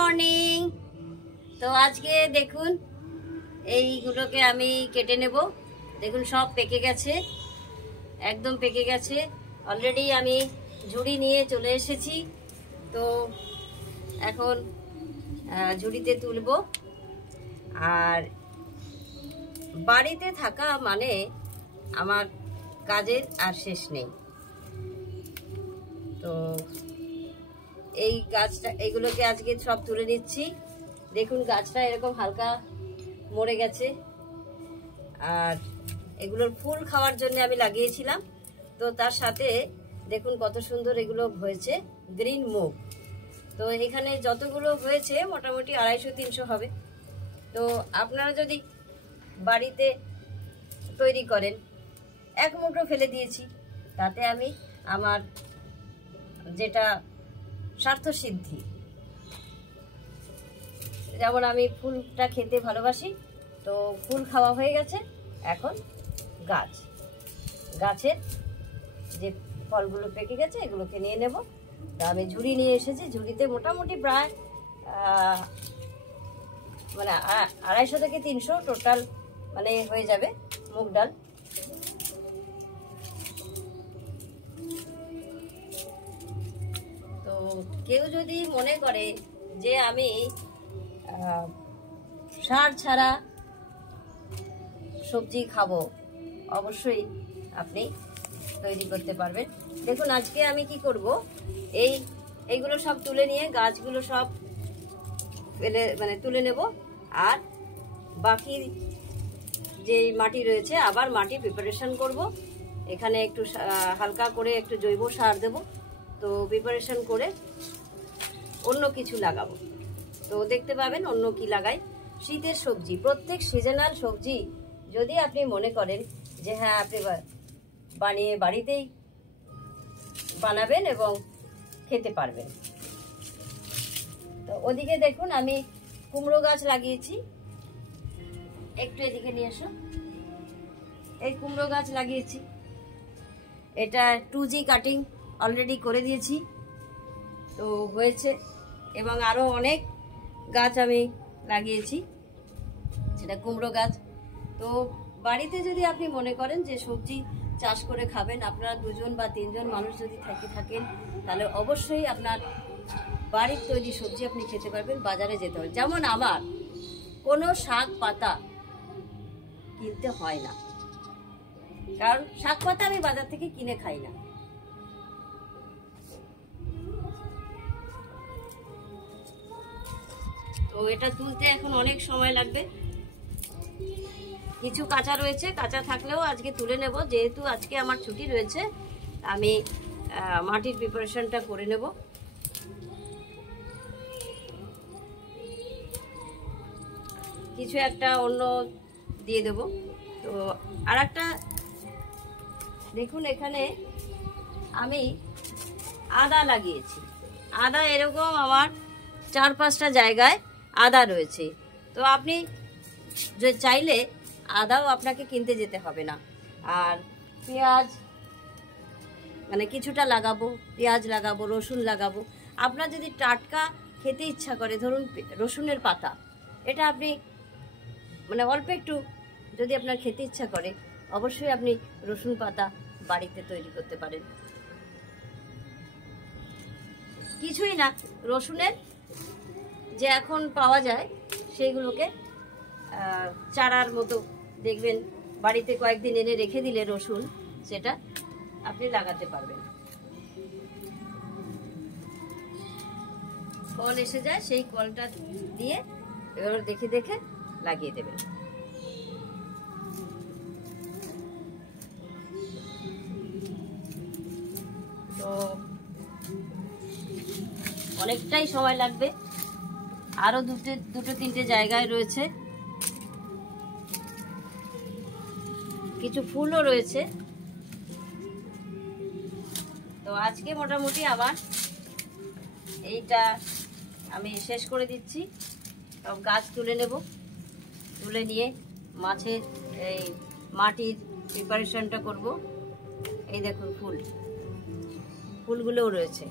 Morning. তো আজকে দেখুন এইগুলোকে আমি কেটে নেব। দেখুন সব পেকে গেছে, একদম পেকে গেছে। অলরেডি আমি ঝুড়ি নিয়ে চলে এসেছি। তো এখন ঝুড়িতে তুলব। আর বাড়িতে থাকা মানে আমার কাজের আর শেষ নেই। তো এই গাছটা, এইগুলোকে আজকে সব তুলে নিচ্ছি। দেখুন গাছটা এরকম হালকা মরে গেছে। আর এগুলোর ফুল খাওয়ার জন্য আমি লাগিয়েছিলাম। তো তার সাথে দেখুন কত সুন্দর এগুলো হয়েছে, গ্রিন মুগ। তো এখানে যতগুলো হয়েছে মোটামুটি 250-300 হবে। তো আপনারা যদি বাড়িতে তৈরি করেন, এক মুঠো ফেলে দিয়েছি, তাতে আমি আমার যেটা স্বার্থসিদ্ধি, যেমন আমি ফুলটা খেতে ভালোবাসি, তো ফুল খাওয়া হয়ে গেছে। এখন গাছের যে ফলগুলো পেকে গেছে এগুলোকে নিয়ে নেব। তা আমি ঝুড়ি নিয়ে এসেছি। ঝুড়িতে মোটামুটি প্রায় মানে 250-300 টোটাল মানে হয়ে যাবে মুগ ডাল। তো কেউ যদি মনে করে যে আমি সার ছাড়া সবজি খাবো, অবশ্যই আপনি তৈরি করতে পারবেন। দেখুন আজকে আমি কি করব, এইগুলো সব তুলে নিয়ে গাছগুলো সব তুলে নেব। আর বাকি যে মাটি রয়েছে আবার মাটি প্রিপারেশন করব। এখানে একটু হালকা করে একটু জৈব সার দেব। তো প্রিপারেশন করে অন্য কিছু লাগাবো। তো দেখতে পাবেন অন্য কি লাগাই। শীতের সবজি, প্রত্যেক সিজনাল সবজি যদি আপনি মনে করেন যে হ্যাঁ আপনি বানিয়ে বাড়িতেই বানাবেন এবং খেতে পারবেন। তো ওদিকে দেখুন আমি কুমড়ো গাছ লাগিয়েছি। একটু এদিকে নিয়ে এসো। এই কুমড়ো গাছ লাগিয়েছি। এটা 2G কাটিং অলরেডি করে দিয়েছি। তো হয়েছে, এবং আরো অনেক গাছ আমি লাগিয়েছি, সেটা কুমড়ো গাছ। তো বাড়িতে যদি আপনি মনে করেন যে সবজি চাষ করে খাবেন, আপনারা 2জন বা 3জন মানুষ যদি থাকেন, তাহলে অবশ্যই আপনার বাড়ির তৈরি সবজি আপনি খেতে পারবেন। বাজারে যেতে হবে, যেমন আমার কোনো শাক পাতা কিনতে হয় না, কারণ শাক পাতা আমি বাজার থেকে কিনে খাই না। তো এটা তুলতে এখন অনেক সময় লাগবে। কিছু কাঁচা রয়েছে, কাঁচা থাকলেও আজকে তুলে নেব। যেহেতু আজকে আমার ছুটি রয়েছে, আমি মাটির প্রিপারেশনটা করে নেব। কিছু একটা অন্য দিয়ে দেব। তো আর একটা দেখুন, এখানে আমি আদা লাগিয়েছি। আদা এরকম আমার 4-5টা জায়গায় আদা রয়েছে। তো আপনি যে চাইলে আদাও আপনাকে কিনতে যেতে হবে না। আর পেঁয়াজ কিছুটা লাগাবো, পেঁয়াজ লাগাবো, রসুন লাগাবো। আপনার যদি টাটকা খেতে ইচ্ছা করে, ধরুন রসুনের পাতা, এটা আপনি অল্প একটু যদি আপনার খেতে ইচ্ছা করে, অবশ্যই আপনি রসুন পাতা বাড়িতে তৈরি করতে পারেন। কিছুই না, রসুনের যে এখন পাওয়া যায় সেইগুলোকে চারার মতো দেখবেন বাড়িতে কয়েকদিন এনে রেখে দিলে রসুন, সেটা আপনি লাগাতে পারবেন। কল এসে যায়, সেই কলটা দিয়ে এবার দেখে দেখে লাগিয়ে দেবেন। তো অনেকটাই সময় লাগবে। আরো দুটো তিনটে জায়গায় রয়েছে, কিছু ফুলও রয়েছে। তো আজকে মোটামুটি আমার এইটা আমি শেষ করে দিচ্ছি। সব গাছ তুলে নেব। তুলে নিয়ে মাছের এই মাটির প্রিপারেশনটা করব। এই দেখুন ফুলগুলোও রয়েছে।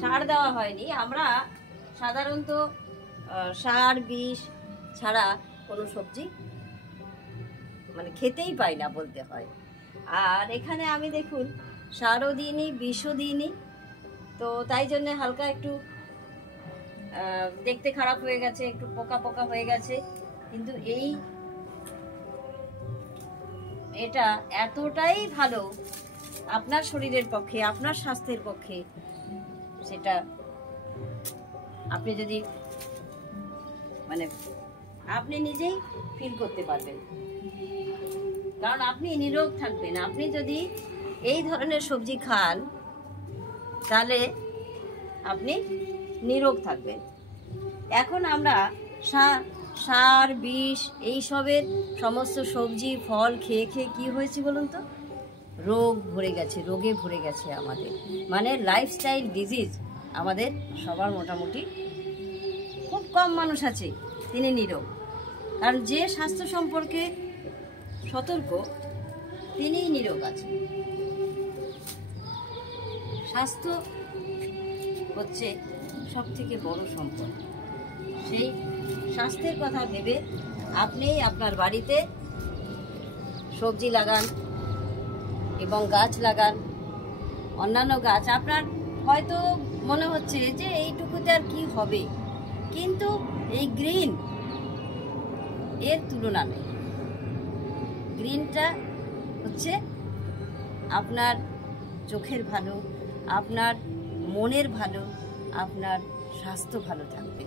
সার দেওয়া হয়নি। আমরা সাধারণত সার বিষ ছাড়া কোনো সবজি মানে খেতেই পাই না বলতে হয়। আর এখানে আমি দেখুন সারও দিইনি, বিষও দিইনি, তো তাই জন্য হালকা একটু দেখতে খারাপ হয়ে গেছে, একটু পোকা পোকা হয়ে গেছে। কিন্তু এটা এতটাই ভালো আপনার শরীরের পক্ষে, আপনার স্বাস্থ্যের পক্ষে, সেটা আপনি যদি মানে আপনি নিজেই ফিল করতে পারবেন। কারণ আপনি নিরোগ থাকবেন। আপনি যদি এই ধরনের সবজি খান তাহলে আপনি নিরোগ থাকবেন। এখন আমরা সার বিষ এইসবের সমস্ত সবজি ফল খেয়ে খেয়ে কি হয়েছে বলুন তো? রোগ ভরে গেছে, রোগে ভরে গেছে আমাদের। মানে লাইফস্টাইল ডিজিজ আমাদের সবার মোটামুটি, খুব কম মানুষ আছে তিনি নিরোগ। কারণ যে স্বাস্থ্য সম্পর্কে সতর্ক তিনিই নিরোগ আছেন। স্বাস্থ্য হচ্ছে সব থেকে বড় সম্পদ। সেই স্বাস্থ্যের কথা ভেবে আপনি আপনার বাড়িতে সবজি লাগান এবং গাছ লাগান। অন্যান্য গাছ আপনার হয়তো মনে হচ্ছে যে এইটুকুতে আর কি হবে, কিন্তু এই গ্রিন এর তুলনা নেই। গ্রিনটা হচ্ছে আপনার চোখের ভালো, আপনার মনের ভালো, আপনার স্বাস্থ্য ভালো থাকবে।